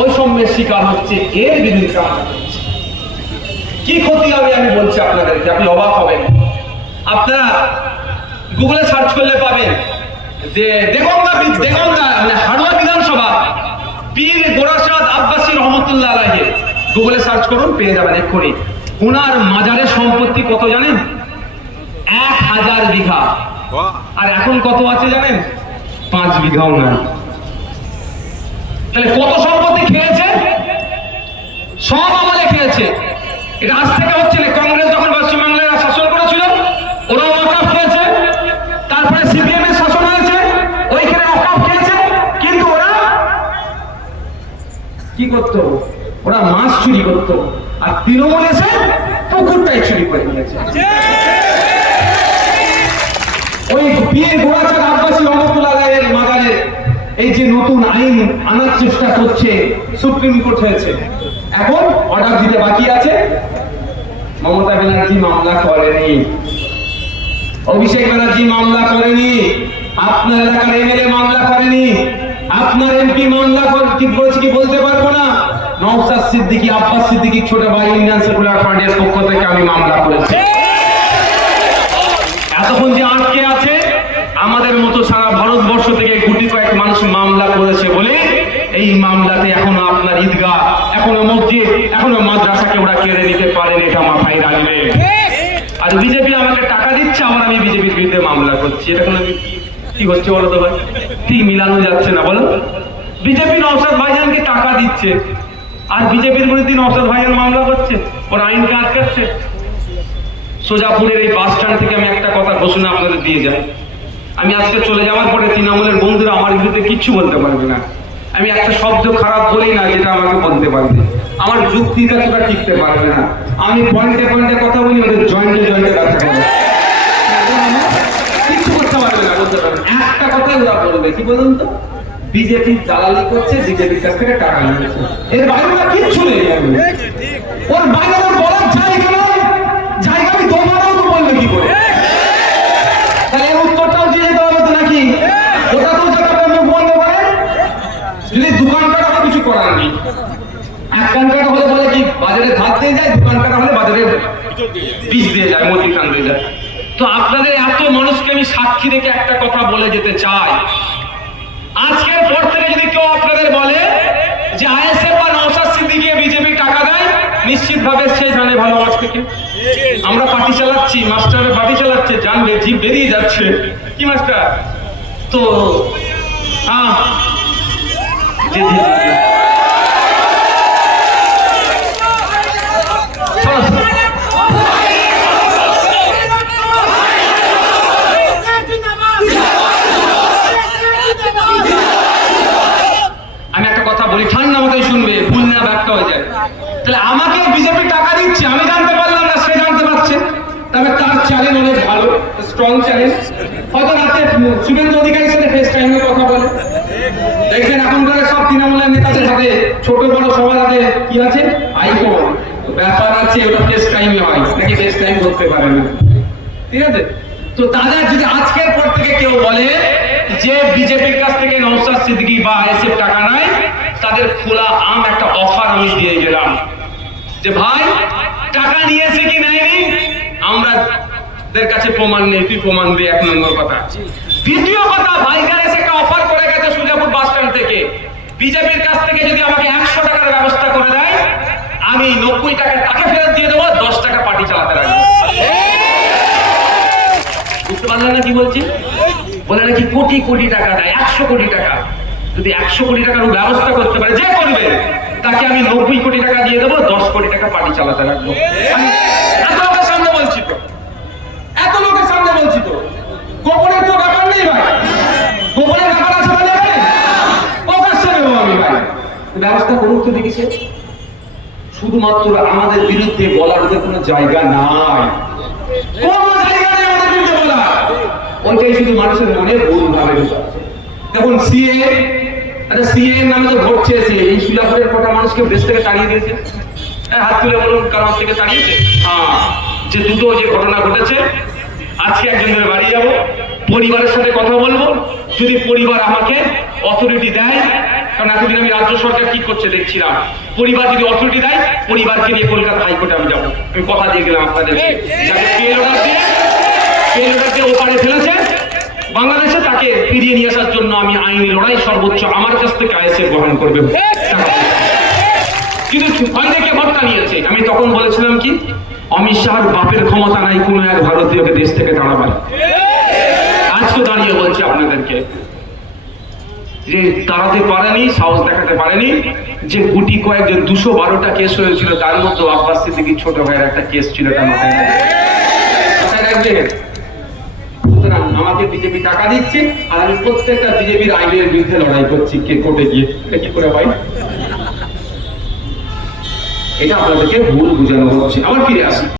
বৈষম্যের শিকার হচ্ছে এর বিরুদ্ধে করছি। কি ক্ষতি হবে আমি বলছি আপনাদেরকে আপনি অবাক হবেন। আপনারা গুগলে সার্চ করলে পাবেন যে দেগঙ্গা দেগঙ্গা মানে হাড়ুয়া বিধানসভা পীর গোরাসাদ আব্বাসী রহমতুল্লাহ আলাইহে। গুগলে সার্চ করুন পেয়ে যাবেন এক্ষুনি। ওনার মাজারের সম্পত্তি কত জানেন? এক হাজার বিঘা। আর এখন কত আছে জানেন? পাঁচ বিঘাও না। তাহলে কত সম্পত্তি খেয়েছে? সব আমলে খেয়েছে। এটা আজ থেকে হচ্ছে কংগ্রেস যখন পশ্চিমবাংলায় শাসন করেছিল ওরাও অকাপ খেয়েছে। তারপরে সিপিএম এর শাসন হয়েছে ওইখানে অকাপ খেয়েছে। কিন্তু ওরা কি করতো? ওরা মাছ চুরি করতো। আর তৃণমূল এসে পুকুরটাই চুরি করে নিয়েছে ওই পীর গোড়াচাঁদ আব্বাসী রহমতুল্লাহ এর মাদারে এই যে নতুন আইন আনার চেষ্টা করছে, সুপ্রিম কোর্ট হয়েছে। এখন অর্ডার দিতে বাকি আছে। মমতা ব্যানার্জি মামলা করেনি। অভিষেক ব্যানার্জি মামলা করেনি। আপনার এলাকার এমএলএ মামলা করেনি। আপনার এমপি মামলা ঠিক বলেছে কি বলতে পারব না? নওসাদ সিদ্দিকী, আব্বাস সিদ্দিকী, ছোট ভাই, ইন্ডিয়ান সেকুলার ফ্রন্টের পক্ষ থেকে আমি মামলা করেছি। এতক্ষণ যে আটকে আছে আমাদের মতো সারা ভারতবর্ষ থেকে কোটি কয়েক মানুষ মামলা করেছে বলে এই মামলাতে এখনও আপনার ঈদগাহ, এখনও মসজিদ, এখনও মাদ্রাসাকে ওরা কেড়ে নিতে পারেন, এটা মাথায় রাখবেন আর বিজেপি আমাকে টাকা দিচ্ছে আবার আমি বিজেপির বিরুদ্ধে মামলা করছি। এটা কোনো কি- হচ্ছে বলো তো ভাই? ঠিক মিলানো যাচ্ছে না, বলো? বিজেপি নওসাদ ভাইজানকে টাকা দিচ্ছে? আর বিজেপির বিরুদ্ধে নওসাদ ভাইজান মামলা করছে? ওরা আইনকে আটকাচ্ছে সোজাপুরের এই বাস স্ট্যান্ড থেকে আমি একটা কথা ঘোষণা আপনাদের দিয়ে যাই। আমি আজকে চলে যাওয়ার পরে তৃণমূলের বন্ধুরা আমার বিরুদ্ধে কিচ্ছু বলতে পারবে না। আমি একটা শব্দ খারাপ বলি না যেটা আমাকে বলতে পারবে। আমার যুক্তিটা সেটা টিকতে পারবে না। আমি পয়েন্টে পয়েন্টে কথা বলি ওদের জয়েন্টে জয়েন্টে ব্যথা করে। কিচ্ছু করতে পারবে না বলতে পারবে একটা কথাই ওরা বলবে কি বলুন তো? বিজেপি দালালি করছে বিজেপির কাছ থেকে টাকা নিচ্ছে এর বাইরে ওরা কিচ্ছু নেই। ওর বাইরে বলার জায়গা জায়গা আমি তোমারও তো বলবে কি করে তাহলে এর উত্তরটাও দিয়ে যেতে হবে তো নাকি ওটাতেও যাতে আপনার মুখ বন্ধ করে যদি দোকান কাটা হয় কিছু করার নেই এক কান কাটা হলে বলে বাজারে ধার দিয়ে যায় দোকান কাটা হলে বাজারে বীজ দিয়ে যায় মোদি কান দিয়ে যায়। তো আপনাদের এত মানুষকে আমি সাক্ষী রেখে একটা কথা বলে যেতে চাই। আজকের পর থেকে যদি কেউ আপনাদের বলে যে আইএসএফ বা নওশাদ সিদ্দিকী বিজেপি টাকা দেয়, নিশ্চিতভাবে সে জানে ভালো আজ থেকে আমরা পার্টি চালাচ্ছি মাস্টারের পার্টি চালাচ্ছে, জানবে, জিপ বেরিয়ে যাচ্ছে। কি মাস্টার? তো হ্যাঁ জি জি জি, জি। শোনো, আমি একটা কথা বলি ঠান্ডা মাথায় শুনবে ভুল না ব্যাখ্যা হয়ে যায় তাহলে আমাকে বিজেপি টাকা দিচ্ছে, আমি জানতে পারলাম না, সে জানতে পারছে। তবে তার চ্যানেল অনেক ভালো স্ট্রং চ্যানেল হয়তো রাতে শুভেন্দু অধিকারীর সাথে ফেস টাইমে কথা বলে। দেখবেন এখনকার সব তৃণমূলের নেতাদের হাতে ছোট বড় সবার হাতে কি আছে? আইফোন। ব্যাপার আছে, ওটা ফেস টাইমে হয়, নাকি ফেস টাইম করতে পারে না। ঠিক আছে? তো তাদের যদি আজকের পর থেকে কেউ বলে যে বিজেপির কাছ থেকে নৌসাদ সিদ্দিকী বা আইএসএফ টাকা নাই তাদের খোলা আম একটা অফার আমি দিয়ে গেলাম যে ভাই, টাকা নিয়েছে কি নেয়নি? আমরা কাছে প্রমাণ নেই, তুই প্রমাণ দে, এক নম্বর কথা। দ্বিতীয় কথা একটা অফার করে গেছে সুজাপুর বাস স্ট্যান্ড থেকে। বিজেপির কাছ থেকে যদি আমাকে একশো টাকার ব্যবস্থা করে দেয়, আমি নব্বই টাকা তাকে ফেরত দিয়ে দেবো, দশ টাকা পার্টি চালাতে রাখব বুঝতে পারলেন না কি বলছি? বলে নাকি কোটি কোটি টাকা দেয়, একশো কোটি টাকা। যদি একশো কোটি টাকার ব্যবস্থা করতে পারে, যে করবে, তাকে আমি নব্বই কোটি টাকা দিয়ে দেবো, দশ কোটি টাকা পার্টি চালাতে রাখব। এত লোকের সামনে বলছি তো। এত লোকের সামনে বলছি তো। গোপনের তো ব্যাপার নেই ভাই। গোপনের ব্যাপার আছে মানে? এখানে প্রকাশ্যে আমি ভাই। ব্যবস্থা করুক তো দেখেছে শুধুমাত্র আমাদের বিরুদ্ধে বলার কোনো জায়গা নাই। কোনো জায়গা নেই আমাদের বিরুদ্ধে বলার। ওইটাই শুধু মানুষের মনে ভুল ভাবে। দেখুন সিএ আচ্ছা সিএ নামে তো ভোট চেয়েছে। এই কটা মানুষকে দেশ থেকে তাড়িয়ে দিয়েছে। হ্যাঁ, হাত তুলে বলুন কারণ থেকে তাড়িয়েছে? হ্যাঁ যে দুটো যে ঘটনা ঘটেছে আজকে একজনের বাড়ি যাব পরিবারের সাথে কথা বলব। যদি পরিবার আমাকে অথরিটি দেয় কারণ এতদিন আমি রাজ্য সরকার কি করছে দেখছিলাম। পরিবার যদি অথরিটি দেয় পরিবারকে নিয়ে কলকাতা হাইকোর্টে আমি যাব। আমি কথা দিয়ে গেলাম আপনাদের। তাকে ফিরিয়ে নিয়ে আসার জন্য আমি আইনি লড়াই সর্বোচ্চ আমার কাছ থেকে আইএসএফ গ্রহণ করবে। কিন্তু ভয় দেখে নিয়েছে। আমি তখন বলেছিলাম কি, অমিত শাহর বাপের ক্ষমতা নাই, কোনো এক ভারতীয়কে দেশ থেকে তাড়াবার আজকে দাঁড়িয়ে বলছি আপনাদেরকে যে দাঁড়াতে পারেনি, সাহস দেখাতে পারেনি, যে গুটি কয়েক, যে দুশো বারোটা কেস হয়েছিল, তার মধ্যে আব্বাস সিদ্দিকির ছোট ভাইয়ের একটা কেস ছিল তার মাথায়। আমাকে বিজেপি টাকা দিচ্ছে আর আমি প্রত্যেকটা বিজেপির আইনের বিরুদ্ধে লড়াই করছি কে কোর্টে গিয়ে। এটা কি করে ভাই এটা আপনাদেরকে ভুল বোঝানো হচ্ছে। আবার ফিরে আসি।